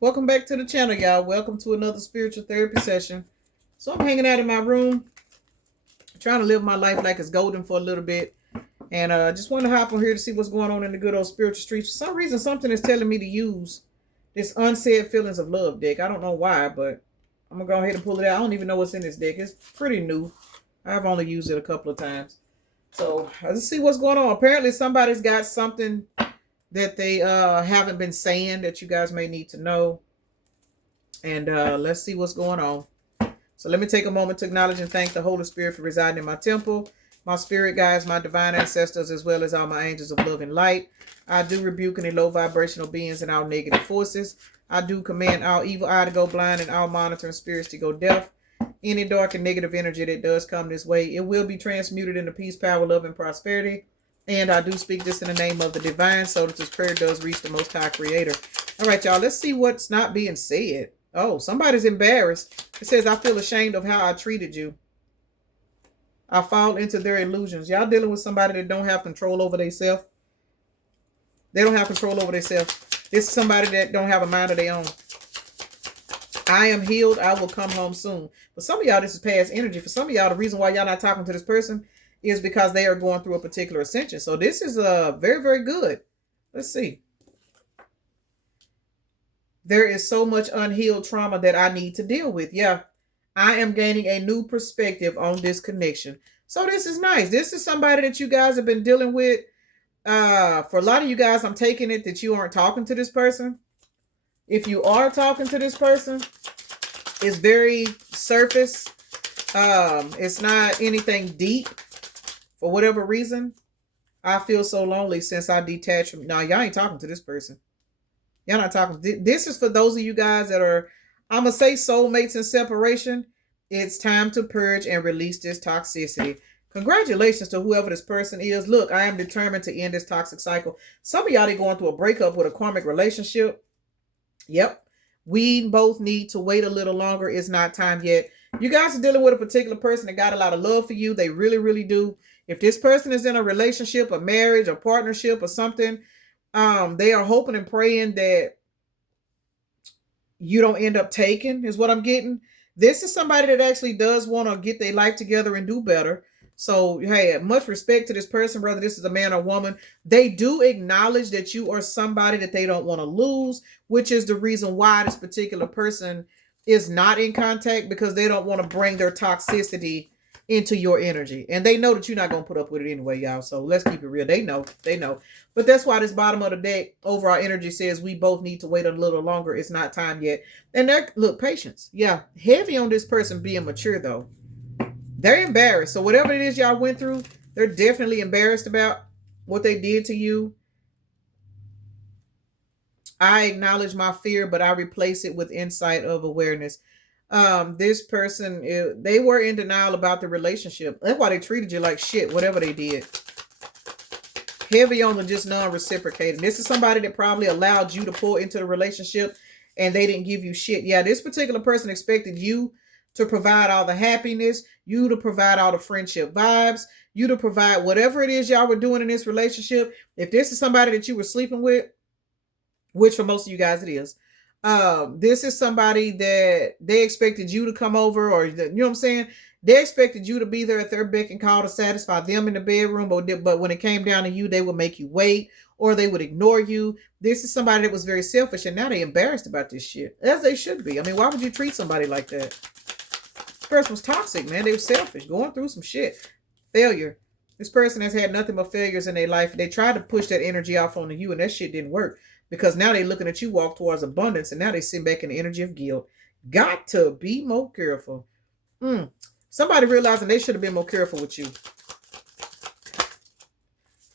Welcome back to the channel, y'all. Welcome to another spiritual therapy session. So I'm hanging out in my room, trying to live my life like it's golden for a little bit. And just want to hop on here to see what's going on in the good old spiritual streets. For some reason, something is telling me to use this unsaid feelings of love deck. I don't know why, but I'm going to go ahead and pull it out. I don't even know what's in this deck. It's pretty new. I've only used it a couple of times. So let's see what's going on. Apparently, somebody's got something that they haven't been saying that you guys may need to know. And let's see what's going on. So let me take a moment to acknowledge and thank the Holy Spirit for residing in my temple, my spirit guides, my divine ancestors, as well as all my angels of love and light. I do rebuke any low vibrational beings and all negative forces. I do command all evil eye to go blind and all monitoring spirits to go deaf. Any dark and negative energy that does come this way, it will be transmuted into peace, power, love, and prosperity. And I do speak this in the name of the divine so that this prayer does reach the Most High Creator. All right, y'all, let's see what's not being said. Oh, somebody's embarrassed. It says, I feel ashamed of how I treated you. I fall into their illusions. Y'all dealing with somebody that don't have control over themselves. They don't have control over themselves. This is somebody that don't have a mind of their own. I am healed. I will come home soon. For some of y'all, this is past energy. For some of y'all, the reason why y'all not talking to this person is because they are going through a particular ascension. So this is very, very good. Let's see. There is so much unhealed trauma that I need to deal with. Yeah, I am gaining a new perspective on this connection. So this is nice. This is somebody that you guys have been dealing with. For a lot of you guys, I'm taking it that you aren't talking to this person. If you are talking to this person, it's very surface. It's not anything deep. For whatever reason, I feel so lonely since I detached from. No, y'all ain't talking to this person. Y'all not talking. This is for those of you guys that are, I'm going to say soulmates in separation. It's time to purge and release this toxicity. Congratulations to whoever this person is. Look, I am determined to end this toxic cycle. Some of y'all are going through a breakup with a karmic relationship. Yep. We both need to wait a little longer. It's not time yet. You guys are dealing with a particular person that got a lot of love for you. They really, really do. If this person is in a relationship, a marriage, a partnership, or something, they are hoping and praying that you don't end up taking, is what I'm getting. This is somebody that actually does want to get their life together and do better. So, hey, much respect to this person, whether this is a man or woman. They do acknowledge that you are somebody that they don't want to lose, which is the reason why this particular person is not in contact, because they don't want to bring their toxicity into your energy. And they know that you're not going to put up with it anyway, y'all. So let's keep it real. They know. They know. But that's why this bottom of the deck, overall energy, says we both need to wait a little longer. It's not time yet. And look, patience. Yeah. Heavy on this person being mature, though. They're embarrassed. So whatever it is y'all went through, they're definitely embarrassed about what they did to you. I acknowledge my fear, but I replace it with insight of awareness. This person, they were in denial about the relationship. That's why they treated you like shit, whatever they did. Heavy on the just non-reciprocating. This is somebody that probably allowed you to pull into the relationship and they didn't give you shit. Yeah, this particular person expected you to provide all the happiness, you to provide all the friendship vibes, you to provide whatever it is y'all were doing in this relationship. If this is somebody that you were sleeping with, which for most of you guys it is, this is somebody that they expected you to come over, or you know what I'm saying? They expected you to be there at their beck and call to satisfy them in the bedroom, but when it came down to you, they would make you wait or they would ignore you. This is somebody that was very selfish, and now they're embarrassed about this shit, as they should be. I mean, why would you treat somebody like that? This person was toxic, man. They were selfish, going through some shit. Failure. This person has had nothing but failures in their life. They tried to push that energy off onto you, and that shit didn't work. Because now they're looking at you walk towards abundance, and now they sit back in the energy of guilt. Got to be more careful. Somebody realizing they should have been more careful with you.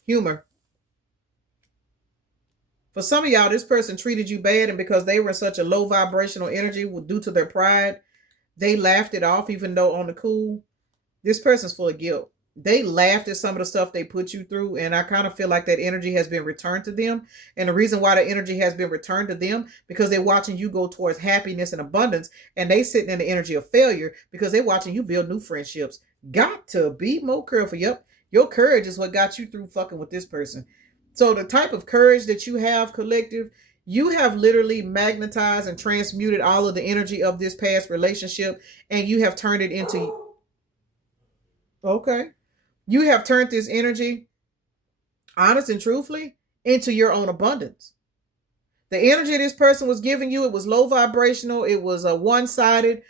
Humor. For some of y'all, this person treated you bad, and because they were in such a low vibrational energy due to their pride, they laughed it off, even though on the cool. This person's full of guilt. They laughed at some of the stuff they put you through, and I kind of feel like that energy has been returned to them. And the reason why the energy has been returned to them, because they're watching you go towards happiness and abundance, and they sitting in the energy of failure because they're watching you build new friendships. Got to be more careful. Yep, your courage is what got you through fucking with this person. So the type of courage that you have, collective, You have literally magnetized and transmuted all of the energy of this past relationship, and you have turned it into, okay, you have turned this energy, honest and truthfully, into your own abundance. The energy this person was giving you, it was low vibrational. It was a one-sided.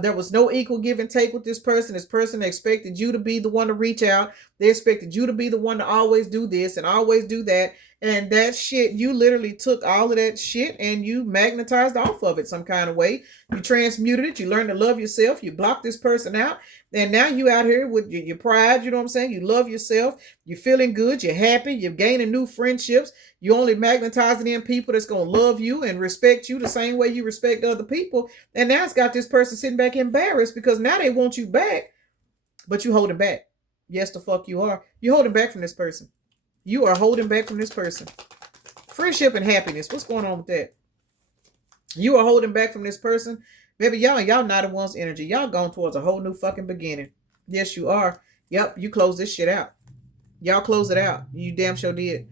There was no equal give and take with this person. This person expected you to be the one to reach out. They expected you to be the one to always do this and always do that. And that shit, you literally took all of that shit and you magnetized off of it some kind of way. You transmuted it. You learned to love yourself. You blocked this person out. And now you out here with your pride. You know what I'm saying? You love yourself. You're feeling good. You're happy. You're gaining new friendships. You only magnetizing in people that's going to love you and respect you the same way you respect other people. And now it's got this person sitting back embarrassed because now they want you back, but you holding back. Yes, the fuck you are. You're holding back from this person. You are holding back from this person. Friendship and happiness. What's going on with that? You are holding back from this person. Baby, y'all not the one's energy. Y'all going towards a whole new fucking beginning. Yes, you are. Yep, you close this shit out. Y'all close it out. You damn sure did.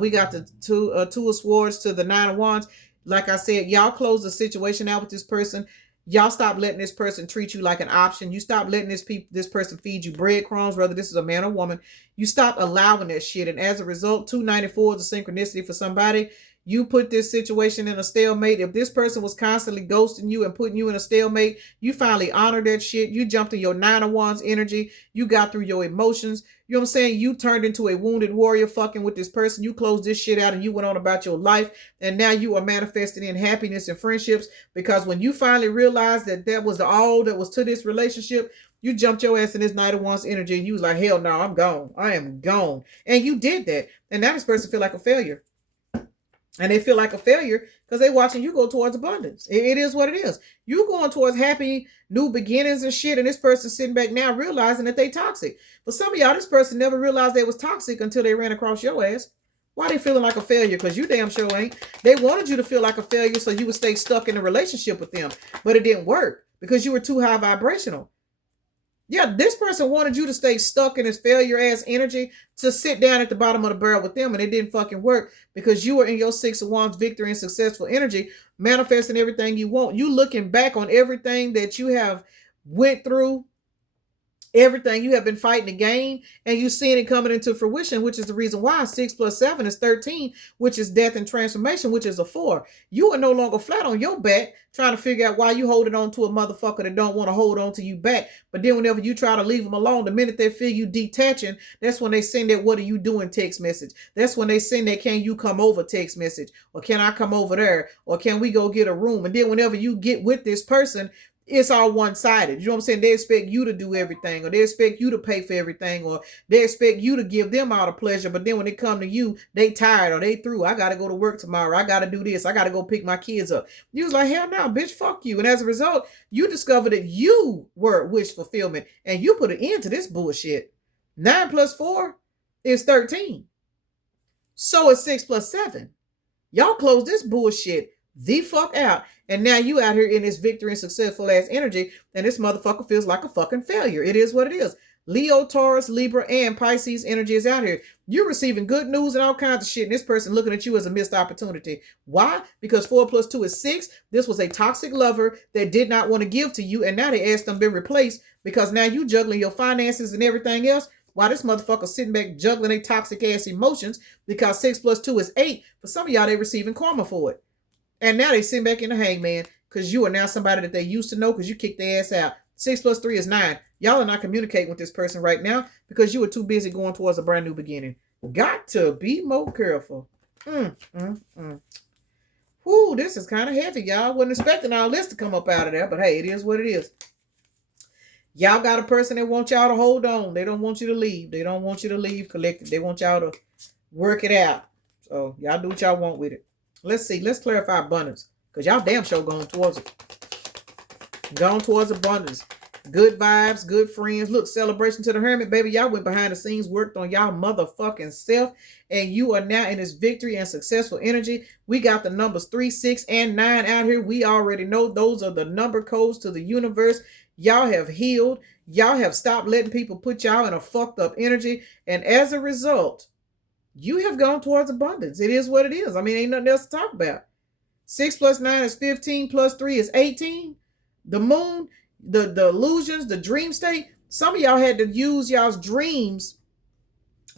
We got the two of swords to the 9 of wands. Like I said, y'all close the situation out with this person. Y'all stop letting this person treat you like an option. You stop letting this person feed you breadcrumbs, whether this is a man or woman. You stop allowing that shit. And as a result, 294 is a synchronicity for somebody. You put this situation in a stalemate. If this person was constantly ghosting you and putting you in a stalemate, you finally honored that shit. You jumped in your 9 of wands energy. You got through your emotions. You know what I'm saying? You turned into a wounded warrior fucking with this person. You closed this shit out and you went on about your life. And now you are manifesting in happiness and friendships, because when you finally realized that that was all that was to this relationship, you jumped your ass in this 9 of wands energy and you was like, hell no, I'm gone. I am gone. And you did that. And now this person feel like a failure. And they feel like a failure because they watching you go towards abundance. It is what it is. You going towards happy new beginnings and shit, and this person sitting back now realizing that they toxic. For some of y'all, this person never realized they was toxic until they ran across your ass. Why they feeling like a failure? Because you damn sure ain't. They wanted you to feel like a failure so you would stay stuck in a relationship with them. But it didn't work because you were too high vibrational. Yeah, this person wanted you to stay stuck in this failure ass energy to sit down at the bottom of the barrel with them, and it didn't fucking work because you were in your 6 of wands victory and successful energy, manifesting everything you want. You looking back on everything that you have went through, everything you have been fighting to gain, and you seeing it coming into fruition, which is the reason why 6 plus 7 is 13, which is death and transformation, which is a 4. You are no longer flat on your back trying to figure out why you holding on to a motherfucker that don't want to hold on to you back. But then whenever you try to leave them alone, the minute they feel you detaching, that's when they send that "what are you doing" text message. That's when they send that "can you come over" text message, or "can I come over there," or "can we go get a room?" And then whenever you get with this person, it's all one-sided. You know what I'm saying? They expect you to do everything, or they expect you to pay for everything, or they expect you to give them all the pleasure. But then when they come to you, they tired or they through. I got to go to work tomorrow. I got to do this. I got to go pick my kids up. You was like, hell no, bitch, fuck you. And as a result, you discovered that you were wish fulfillment and you put an end to this bullshit. 9 plus 4 is 13. So it's 6 plus 7. Y'all close this bullshit the fuck out. And now you out here in this victory and successful ass energy, and this motherfucker feels like a fucking failure. It is what it is. Leo, Taurus, Libra, and Pisces energy is out here. You're receiving good news and all kinds of shit, and this person looking at you as a missed opportunity. Why? Because 4 plus 2 is 6. This was a toxic lover that did not want to give to you, and now they asked them to be replaced because now you juggling your finances and everything else, while this motherfucker sitting back juggling their toxic ass emotions, because 6 plus 2 is 8. For some of y'all, they receiving karma for it. And now they sit back in the hangman because you are now somebody that they used to know because you kicked their ass out. 6 plus 3 is 9. Y'all are not communicating with this person right now because you were too busy going towards a brand new beginning. Got to be more careful. Whoo, this is kind of heavy, y'all. Wasn't expecting all this to come up out of there, but hey, it is what it is. Y'all got a person that wants y'all to hold on. They don't want you to leave. They don't want you to leave collective. They want y'all to work it out. So y'all do what y'all want with it. Let's see. Let's clarify abundance. Because y'all damn sure going towards it. Going towards abundance. Good vibes, good friends. Look, celebration to the hermit, baby. Y'all went behind the scenes, worked on y'all motherfucking self. And you are now in this victory and successful energy. We got the numbers 3, 6, and 9 out here. We already know those are the number codes to the universe. Y'all have healed. Y'all have stopped letting people put y'all in a fucked up energy. And as a result, You have gone towards abundance. It is what it is. I mean, ain't nothing else to talk about. 6 plus 9 is 15 plus 3 is 18. The moon, the illusions, the dream state. Some of y'all had to use y'all's dreams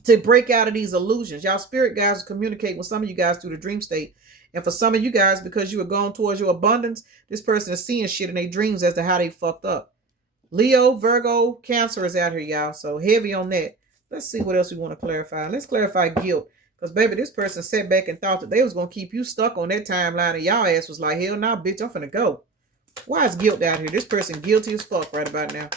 to break out of these illusions. Y'all spirit guys communicate with some of you guys through the dream state. And for some of you guys, because you are going towards your abundance, this person is seeing shit in their dreams as to how they fucked up. Leo, Virgo, Cancer is out here, y'all. So heavy on that. Let's see what else we want to clarify. Let's clarify guilt. Because, baby, this person sat back and thought that they was going to keep you stuck on that timeline. And y'all ass was like, hell nah, bitch, I'm finna go. Why is guilt out here? This person guilty as fuck right about now.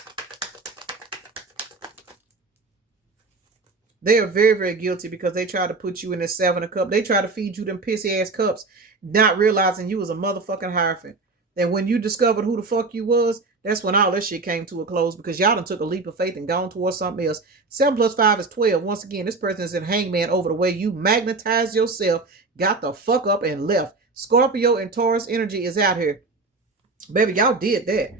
They are very, very guilty because they try to put you in the 7 of cups. They try to feed you them pissy ass cups, not realizing you was a motherfucking Hierophant. And when you discovered who the fuck you was, that's when all this shit came to a close because y'all done took a leap of faith and gone towards something else. 7 plus 5 is 12. Once again, this person is in hangman over the way you magnetized yourself, got the fuck up and left. Scorpio and Taurus energy is out here. Baby, y'all did that.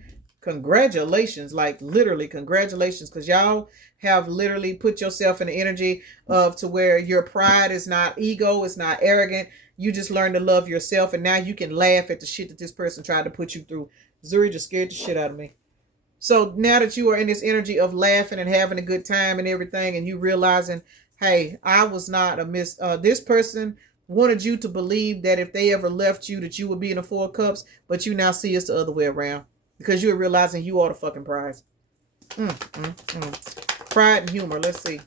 Congratulations, like literally congratulations, because y'all have literally put yourself in the energy of to where your pride is not ego, it's not arrogant. You just learn to love yourself, and now you can laugh at the shit that this person tried to put you through. Zuri just scared the shit out of me. So now that you are in this energy of laughing and having a good time and everything, and you realizing, hey, I was not this person wanted you to believe that if they ever left you, that you would be in the 4 cups, but you now see it's the other way around because you're realizing you are the fucking prize. Pride and humor. Let's see.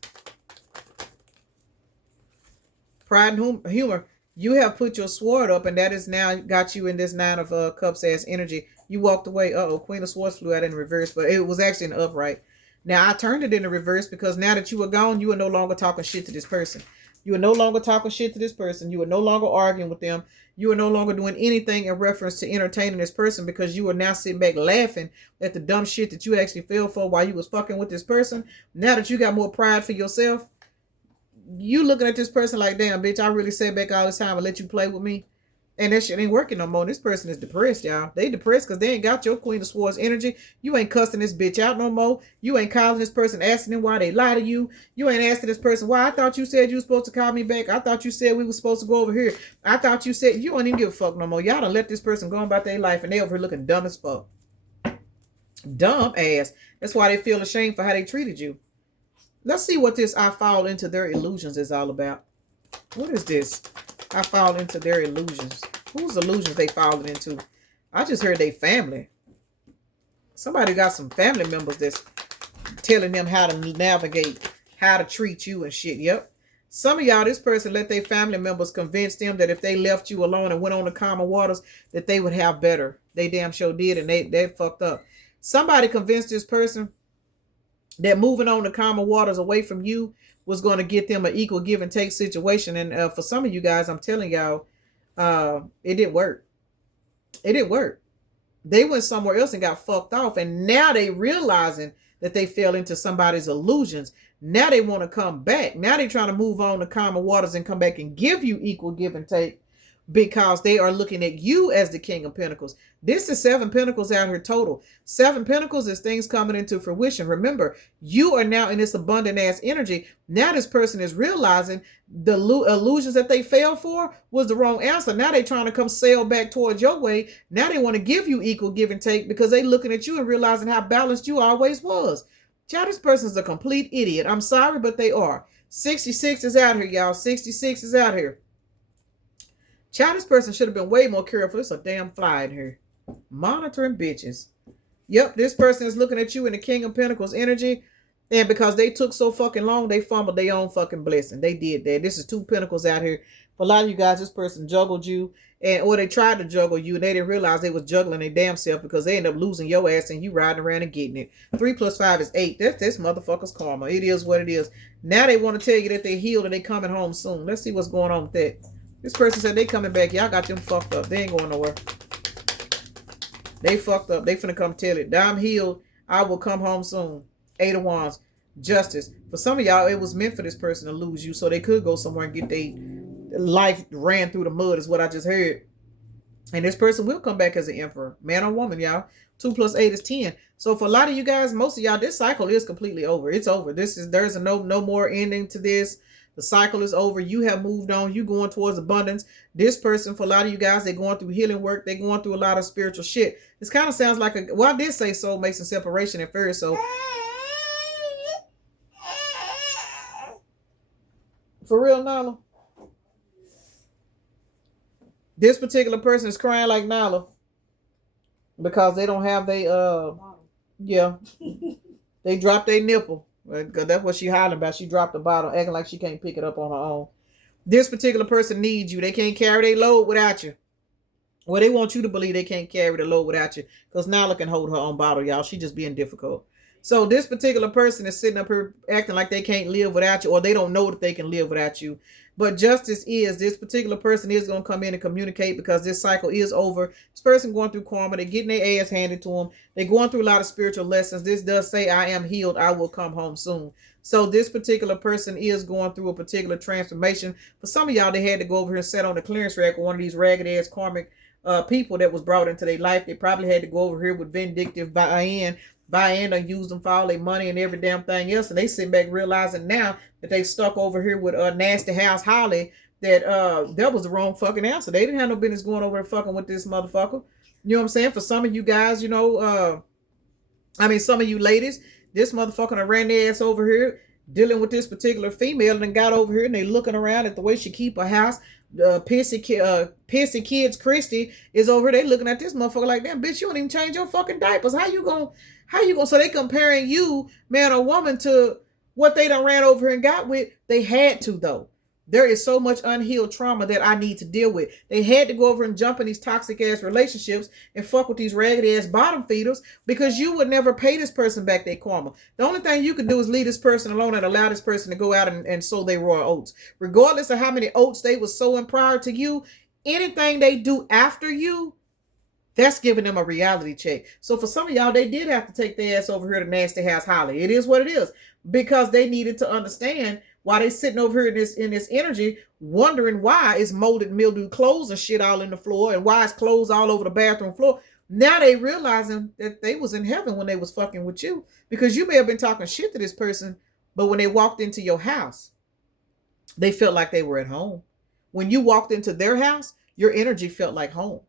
Pride and humor. You have put your sword up, and that is now got you in this 9 of cups as energy. You walked away. Queen of Swords flew out in reverse, but it was actually in the upright. Now, I turned it in the reverse because now that you are gone, you are no longer talking shit to this person. You are no longer talking shit to this person. You are no longer arguing with them. You are no longer doing anything in reference to entertaining this person because you are now sitting back laughing at the dumb shit that you actually fell for while you was fucking with this person. Now that you got more pride for yourself, you looking at this person like, damn, bitch, I really sat back all this time and let you play with me. And that shit ain't working no more. This person is depressed, y'all. They depressed because they ain't got your Queen of Swords energy. You ain't cussing this bitch out no more. You ain't calling this person, asking them why they lie to you. You ain't asking this person, why I thought you said you were supposed to call me back. I thought you said we were supposed to go over here. I thought you said, you don't even give a fuck no more. Y'all done let this person go about their life and they over here looking dumb as fuck. Dumb ass. That's why they feel ashamed for how they treated you. Let's see what this I fall into their illusions is all about. What is this? I fall into their illusions. Whose illusions they falling into? I just heard they family. Somebody got some family members that's telling them how to navigate, how to treat you and shit. Yep. Some of y'all, this person let their family members convince them that if they left you alone and went on the calmer waters, that they would have better. They damn sure did, and they fucked up. Somebody convinced this person that moving on the calmer waters away from you was going to get them an equal give and take situation. And for some of you guys, I'm telling y'all, it didn't work. It didn't work. They went somewhere else and got fucked off. And now they realizing that they fell into somebody's illusions. Now they want to come back. Now they trying to move on to calmer waters and come back and give you equal give and take because they are looking at you as the King of Pentacles. This is 7 Pentacles out here total. 7 Pentacles is things coming into fruition. Remember, you are now in this abundant ass energy. Now this person is realizing the illusions that they fell for was the wrong answer. Now they trying to come sail back towards your way. Now they want to give you equal give and take because they looking at you and realizing how balanced you always was. Child, this person's a complete idiot. I'm sorry, but they are. 66 is out here, y'all. 66 is out here. Child, this person should have been way more careful. There's a damn fly in here. Monitoring bitches. Yep, this person is looking at you in the King of Pentacles energy. And because they took so fucking long, they fumbled their own fucking blessing. They did that. This is 2 Pentacles out here. For a lot of you guys, this person juggled you. Or they tried to juggle you. And they didn't realize they was juggling their damn self because they ended up losing your ass and you riding around and getting it. 3 plus 5 is 8. That's this motherfucker's karma. It is what it is. Now they want to tell you that they're healed and they coming home soon. Let's see what's going on with that. This person said they coming back. Y'all got them fucked up. They ain't going nowhere. They fucked up. They finna come tell it. I'm healed. I will come home soon. 8 of Wands. Justice. For some of y'all, it was meant for this person to lose you so they could go somewhere and get their life ran through the mud is what I just heard. And this person will come back as an emperor. Man or woman, y'all. 2 plus 8 is 10. So for a lot of you guys, most of y'all, this cycle is completely over. It's over. There's no more ending to this. The cycle is over. You have moved on. You going towards abundance. This person, for a lot of you guys, they're going through healing work. They're going through a lot of spiritual shit. This kind of sounds like I did say soulmates and separation at first, so. For real, Nala? This particular person is crying like Nala because they don't have yeah. They dropped their nipple. Because that's what she hollering about. She dropped the bottle, acting like she can't pick it up on her own. This particular person needs you. They can't carry their load without you. Well, they want you to believe they can't carry the load without you. Because Nala can hold her own bottle, y'all. She just being difficult. So this particular person is sitting up here acting like they can't live without you, or they don't know that they can live without you. But justice is, this particular person is going to come in and communicate because this cycle is over. This person going through karma. They're getting their ass handed to them. They're going through a lot of spiritual lessons. This does say, I am healed. I will come home soon. So this particular person is going through a particular transformation. For some of y'all, they had to go over here and sit on the clearance rack with one of these ragged ass karmic people that was brought into their life. They probably had to go over here with vindictive buy-in and use them for all their money and every damn thing else. And they sitting back realizing now that they stuck over here with Nasty House Holly, that that was the wrong fucking answer. They didn't have no business going over and fucking with this motherfucker. You know what I'm saying? For some of you guys, you know, some of you ladies, this motherfucker ran their ass over here dealing with this particular female and then got over here and they looking around at the way she keep her house. Pissy Kids Christy is over there looking at this motherfucker like, damn, bitch, you don't even change your fucking diapers. How you gonna, so they comparing you, man or woman, to what they done ran over and got with. They had to, though. There is so much unhealed trauma that I need to deal with. They had to go over and jump in these toxic ass relationships and fuck with these ragged ass bottom feeders because you would never pay this person back their karma. The only thing you can do is leave this person alone and allow this person to go out and sow their raw oats. Regardless of how many oats they was sowing prior to you, anything they do after you, that's giving them a reality check. So for some of y'all, they did have to take their ass over here to Nasty House Holly. It is what it is because they needed to understand why they sitting over here in this energy, wondering why it's molded, mildewed clothes and shit all in the floor and why it's clothes all over the bathroom floor. Now they realizing that they was in heaven when they was fucking with you because you may have been talking shit to this person, but when they walked into your house, they felt like they were at home. When you walked into their house, your energy felt like home.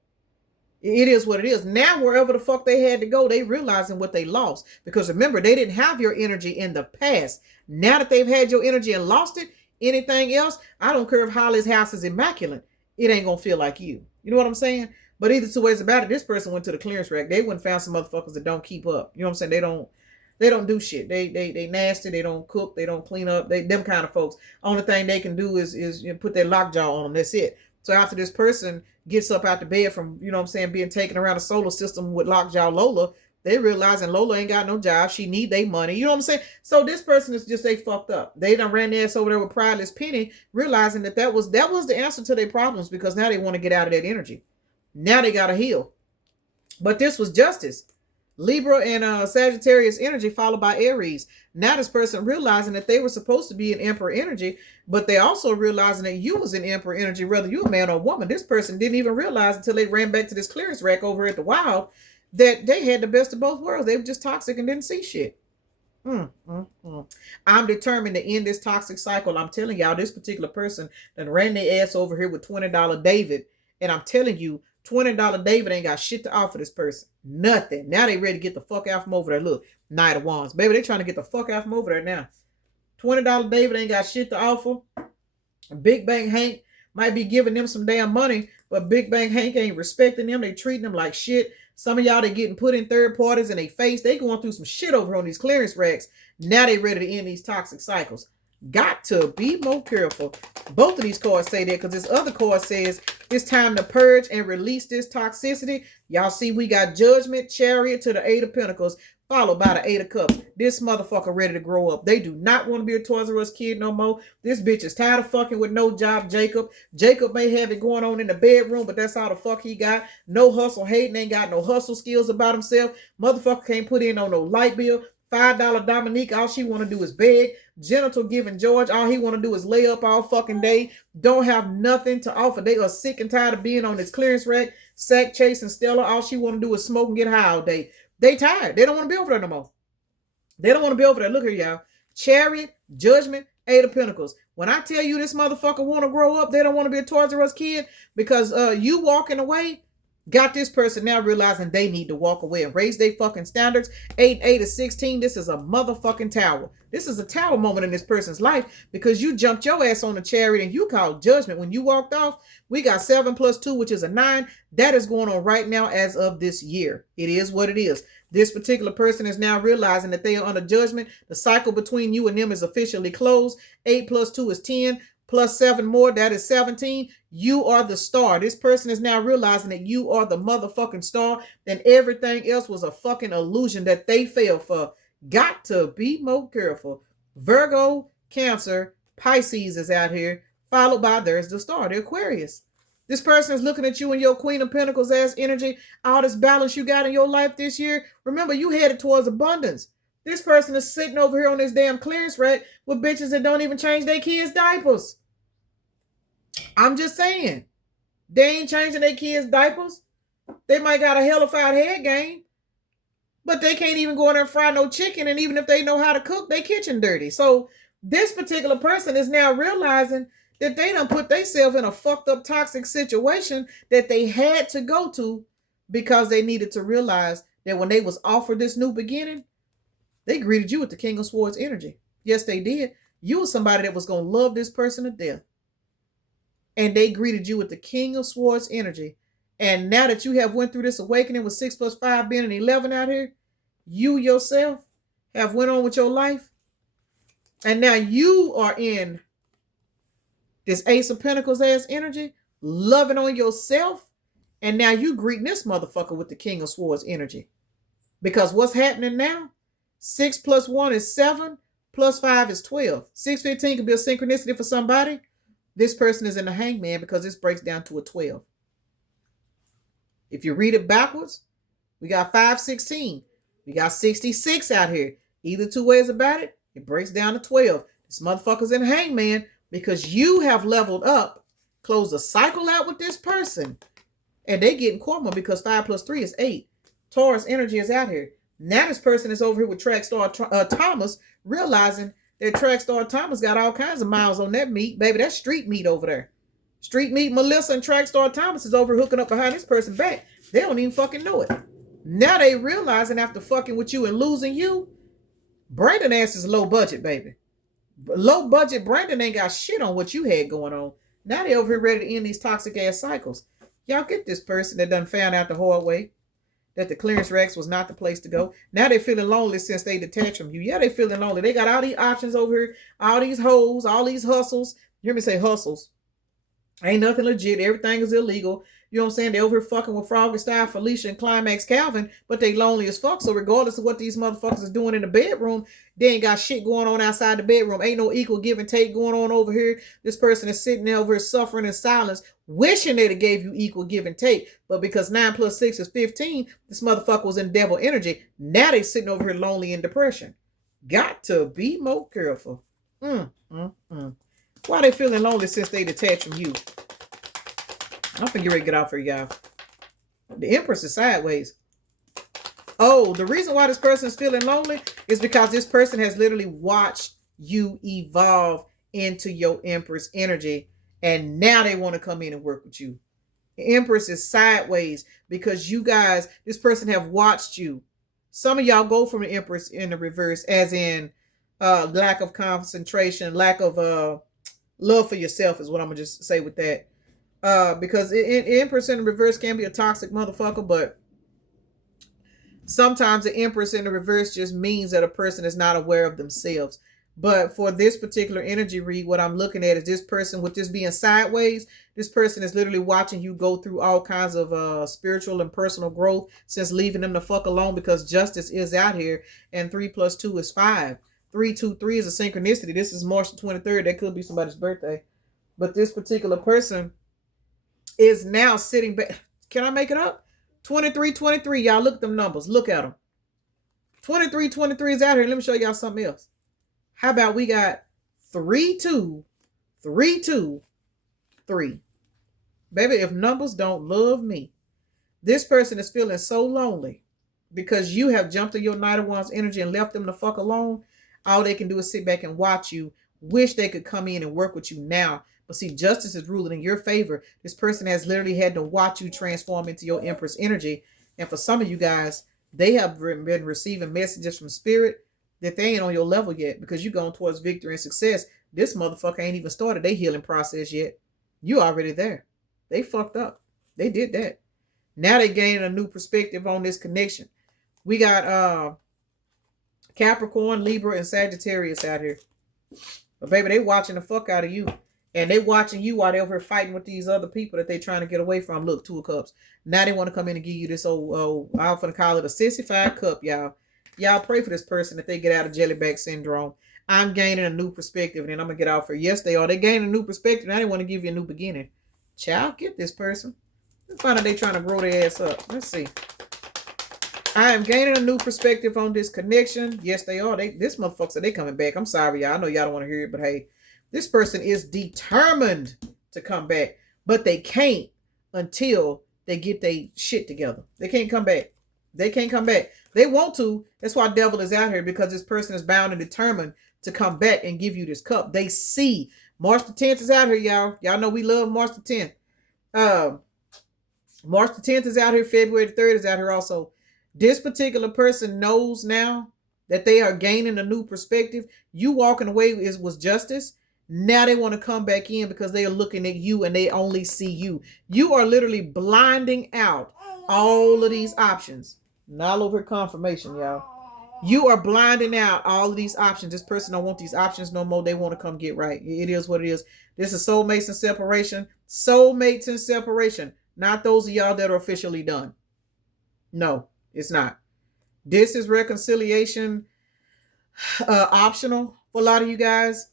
It is what it is. Now, wherever the fuck they had to go, they realizing what they lost. Because remember, they didn't have your energy in the past. Now that they've had your energy and lost it, anything else, I don't care if Holly's house is immaculate. It ain't going to feel like you. You know what I'm saying? But either two ways about it, this person went to the clearance rack. They went and found some motherfuckers that don't keep up. You know what I'm saying? They don't do shit. They nasty. They don't cook. They don't clean up. Them kind of folks. Only thing they can do is put their lockjaw on them. That's it. So after this person gets up out the bed from, you know what I'm saying, being taken around the solar system with lockjaw Lola, they realizing Lola ain't got no job. She need their money. You know what I'm saying? So this person is just, they fucked up. They done ran their ass over there with Prideless Penny, realizing that was the answer to their problems because now they want to get out of that energy. Now they got to heal. But this was justice. Libra and Sagittarius energy followed by Aries. Now this person realizing that they were supposed to be in Emperor energy, but they also realizing that you was in Emperor energy, whether you a man or a woman. This person didn't even realize until they ran back to this clearance rack over at the Wild that they had the best of both worlds. They were just toxic and didn't see shit. I'm determined to end this toxic cycle. I'm telling y'all, this particular person that ran their ass over here with $20 David, and I'm telling you, $20 David ain't got shit to offer this person. Nothing. Now they ready to get the fuck out from over there. Look, Knight of Wands. Baby, they trying to get the fuck out from over there now. $20 David ain't got shit to offer. Big Bang Hank might be giving them some damn money, but Big Bang Hank ain't respecting them. They treating them like shit. Some of y'all, they getting put in third parties in their face. They going through some shit over on these clearance racks. Now they ready to end these toxic cycles. Got to be more careful. Both of these cards say that because this other card says it's time to purge and release this toxicity. Y'all see we got Judgment, Chariot to the Eight of Pentacles, followed by the Eight of Cups. This motherfucker ready to grow up. They do not want to be a Toys R Us kid no more. This bitch is tired of fucking with no job, Jacob. Jacob may have it going on in the bedroom, but that's all the fuck he got. No hustle, hating, ain't got no hustle skills about himself. Motherfucker can't put in on no light bill. $5 Dominique, all she want to do is beg. Genital giving George, all he want to do is lay up all fucking day. Don't have nothing to offer. They are sick and tired of being on this clearance rack. Sack chasing Stella, all she want to do is smoke and get high all day. They tired. They don't want to be over there no more. They don't want to be over there. Look here, y'all. Chariot, Judgment, Eight of Pentacles. When I tell you this motherfucker want to grow up, they don't want to be a Toys R Us kid because you walking away got this person now realizing they need to walk away and raise their fucking standards. 8 is 16. This is a motherfucking tower. This is a tower moment in this person's life because you jumped your ass on the chariot and you called judgment. When you walked off, we got 7 plus 2, which is a 9. That is going on right now as of this year. It is what it is. This particular person is now realizing that they are under judgment. The cycle between you and them is officially closed. 8 plus 2 is 10. Plus 7 more, that is 17. You are the star. This person is now realizing that you are the motherfucking star. Then everything else was a fucking illusion that they fell for. Got to be more careful. Virgo, Cancer, Pisces is out here. Followed by, there's the star, the Aquarius. This person is looking at you in your Queen of Pentacles ass energy. All this balance you got in your life this year. Remember, you headed towards abundance. This person is sitting over here on this damn clearance rack with bitches that don't even change their kids' diapers. I'm just saying. They ain't changing their kids' diapers. They might got a hellified head game. But they can't even go in there and fry no chicken. And even if they know how to cook, they kitchen dirty. So this particular person is now realizing that they done put themselves in a fucked up toxic situation that they had to go to because they needed to realize that when they was offered this new beginning, they greeted you with the King of Swords energy. Yes, they did. You were somebody that was going to love this person to death. And they greeted you with the King of Swords energy. And now that you have went through this awakening with 6 plus 5 being an 11 out here, you yourself have went on with your life. And now you are in this Ace of Pentacles ass energy, loving on yourself. And now you greeting this motherfucker with the King of Swords energy. Because what's happening now? 6 plus 1 is 7, plus 5 is 12. 615 could be a synchronicity for somebody. This person is in the Hangman because this breaks down to a 12. If you read it backwards, we got 516. We got 66 out here. Either two ways about it, it breaks down to 12. This motherfucker's in the Hangman because you have leveled up, closed a cycle out with this person, and they getting karma because 5 plus 3 is 8. Taurus energy is out here. Now this person is over here with Trackstar Thomas, realizing that Trackstar Thomas got all kinds of miles on that meat. Baby, that's street meat over there. Street meat Melissa and Trackstar Thomas is over hooking up behind this person's back. They don't even fucking know it. Now they realizing after fucking with you and losing you, Brandon ass is low budget, baby. Low budget Brandon ain't got shit on what you had going on. Now they over here ready to end these toxic ass cycles. Y'all get this person that done found out the hard way that the clearance racks was not the place to go. Now they feeling lonely since they detached from you. Yeah, they feeling lonely. They got all these options over here, all these hoes, all these hustles. You hear me say hustles. Ain't nothing legit. Everything is illegal. You know what I'm saying? They over here fucking with Froggy Style, Felicia, and Climax Calvin, but they lonely as fuck. So regardless of what these motherfuckers is doing in the bedroom, they ain't got shit going on outside the bedroom. Ain't no equal give and take going on over here. This person is sitting there over here suffering in silence, wishing they'd have gave you equal give and take. But because 9 plus 6 is 15, this motherfucker was in devil energy. Now they sitting over here lonely in depression. Got to be more careful. Why they feeling lonely since they detached from you? I'm finna get ready to get out for y'all. The Empress is sideways. Oh, the reason why this person is feeling lonely is because this person has literally watched you evolve into your Empress energy. And now they want to come in and work with you. The Empress is sideways because you guys, this person have watched you. Some of y'all go from the Empress in the reverse, as in lack of concentration, lack of love for yourself is what I'm going to just say with that. Because Empress in the reverse can be a toxic motherfucker, but sometimes the Empress in the reverse just means that a person is not aware of themselves. But for this particular energy read, what I'm looking at is this person, with this being sideways, this person is literally watching you go through all kinds of spiritual and personal growth since leaving them the fuck alone, because justice is out here, and 3 plus 2 is 5. 3, 2, 3 is a synchronicity. This is March the 23rd. That could be somebody's birthday. But this particular person is now sitting back. Can I make it up? 23, 23. Y'all look at them numbers. Look at them. 23, 23 is out here. Let me show y'all something else. How about we got 3, 2, 3, 2, 3. Baby, if numbers don't love me, this person is feeling so lonely because you have jumped to your Knight of Wands energy and left them the fuck alone. All they can do is sit back and watch you wish they could come in and work with you now. But see, justice is ruling in your favor. This person has literally had to watch you transform into your Empress energy. And for some of you guys, they have been receiving messages from spirit that they ain't on your level yet, because you're going towards victory and success. This motherfucker ain't even started their healing process yet. You already there. They fucked up. They did that. Now they gaining a new perspective on this connection. We got Capricorn, Libra, and Sagittarius out here. But baby, they watching the fuck out of you. And they watching you while they're over here fighting with these other people that they trying to get away from. Look, 2 of Cups. Now they want to come in and give you this old I'm going to call it a sissified cup, y'all. Y'all pray for this person that they get out of jellyback syndrome. I'm gaining a new perspective, and then I'm going to get off here. Yes, they are. They gaining a new perspective. Now they want to give you a new beginning. Child, get this person. Let's find out they trying to grow their ass up. Let's see. I am gaining a new perspective on this connection. Yes, they are. This motherfucker said they coming back. I'm sorry, y'all. I know y'all don't want to hear it, but hey, this person is determined to come back, but they can't until they get their shit together. They can't come back. They can't come back. They want to. That's why devil is out here, because this person is bound and determined to come back and give you this cup. They see. March the 10th is out here, y'all. Y'all know we love March the 10th. March the 10th is out here. February the 3rd is out here also. This particular person knows now that they are gaining a new perspective. You walking away was justice. Now they want to come back in because they are looking at you and they only see you. You are literally blinding out all of these options. Not over confirmation, y'all. You are blinding out all of these options. This person don't want these options no more. They want to come get right. It is what it is. This is soulmates and separation. Soulmates and separation. Not those of y'all that are officially done. No, it's not. This is reconciliation optional for a lot of you guys.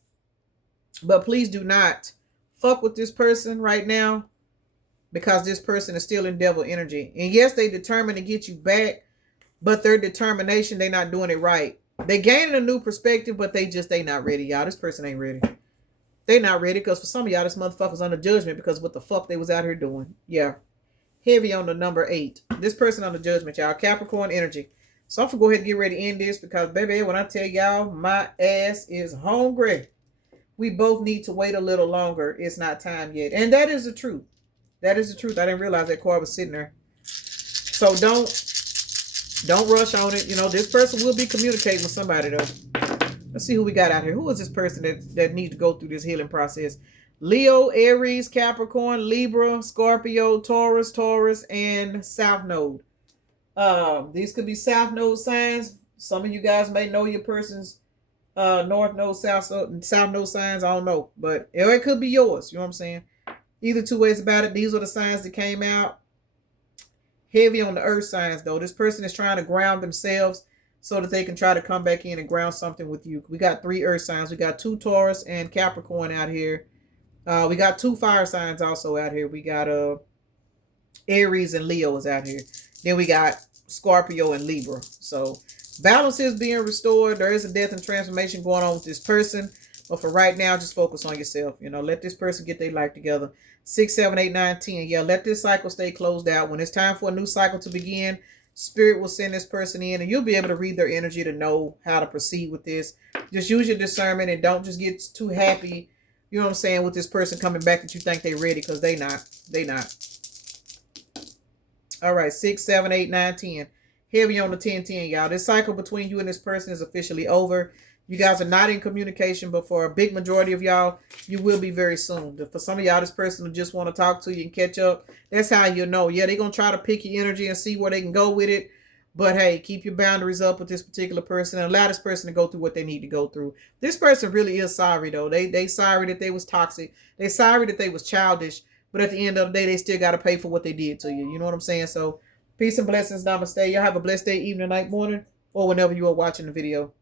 But please do not fuck with this person right now, because this person is still in devil energy. And yes, they determined to get you back, but their determination, they not doing it right. They gaining a new perspective, but they not ready, y'all. This person ain't ready. They not ready, because for some of y'all, this motherfucker's under judgment because what the fuck they was out here doing. Yeah. Heavy on the number 8. This person under judgment, y'all. Capricorn energy. So I'm going to go ahead and get ready to end this, because, baby, when I tell y'all, my ass is hungry. We both need to wait a little longer. It's not time yet. And that is the truth. That is the truth. I didn't realize that card was sitting there. So don't rush on it. You know, this person will be communicating with somebody, though. Let's see who we got out here. Who is this person that needs to go through this healing process? Leo, Aries, Capricorn, Libra, Scorpio, Taurus, and South Node. These could be South Node signs. Some of you guys may know your person's North Node, South Node signs. I don't know. But it could be yours. You know what I'm saying? Either two ways about it. These are the signs that came out. Heavy on the earth signs, though. This person is trying to ground themselves so that they can try to come back in and ground something with you. We got 3 earth signs. We got 2 Taurus and Capricorn out here. We got 2 fire signs also out here. We got Aries and Leo is out here. Then we got Scorpio and Libra. So balance is being restored. There is a death and transformation going on with this person. But for right now, just focus on yourself. You know, let this person get their life together. 6, 7, 8, 9, 10. Yeah, let this cycle stay closed out. When it's time for a new cycle to begin, Spirit will send this person in, and you'll be able to read their energy to know how to proceed with this. Just use your discernment and don't just get too happy, you know what I'm saying, with this person coming back that you think they're ready, because they not. They not. All right, 6, 7, 8, 9, 10. Heavy on the 10, 10, y'all. This cycle between you and this person is officially over. You guys are not in communication, but for a big majority of y'all, you will be very soon. For some of y'all, this person will just want to talk to you and catch up. That's how you know. Yeah, they're going to try to pick your energy and see where they can go with it. But hey, keep your boundaries up with this particular person and allow this person to go through what they need to go through. This person really is sorry, though. They sorry that they was toxic. They sorry that they was childish. But at the end of the day, they still got to pay for what they did to you. You know what I'm saying? So peace and blessings. Namaste. Y'all have a blessed day, evening, night, morning, or whenever you are watching the video.